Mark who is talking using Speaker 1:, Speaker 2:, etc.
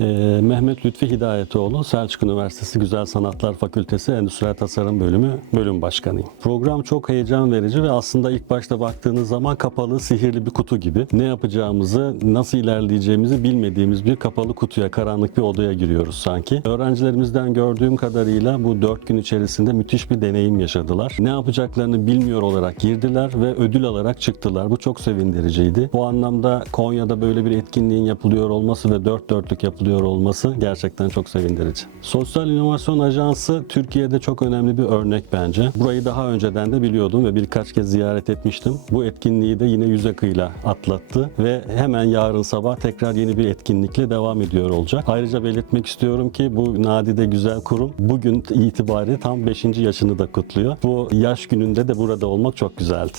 Speaker 1: Lütfi Hidayetoğlu, Selçuk Üniversitesi Güzel Sanatlar Fakültesi Endüstriyel Tasarım Bölümü bölüm başkanıyım. Program çok heyecan verici ve aslında ilk başta baktığınız zaman kapalı, sihirli bir kutu gibi. Ne yapacağımızı, nasıl ilerleyeceğimizi bilmediğimiz bir kapalı kutuya, karanlık bir odaya giriyoruz sanki. Öğrencilerimizden gördüğüm kadarıyla bu 4 gün içerisinde müthiş bir deneyim yaşadılar. Ne yapacaklarını bilmiyor olarak girdiler ve ödül alarak çıktılar. Bu çok sevindiriciydi. Bu anlamda Konya'da böyle bir etkinliğin yapılıyor olması ve dört dörtlük yapılıyor olması gerçekten çok sevindirici. Sosyal İnovasyon Ajansı Türkiye'de çok önemli bir örnek bence. Burayı daha önceden de biliyordum ve birkaç kez ziyaret etmiştim. Bu etkinliği de yine yüz akıyla atlattı ve hemen yarın sabah tekrar yeni bir etkinlikle devam ediyor olacak. Ayrıca belirtmek istiyorum ki bu nadide güzel kurum bugün itibariyle tam 5. yaşını da kutluyor. Bu yaş gününde de burada olmak çok güzeldi.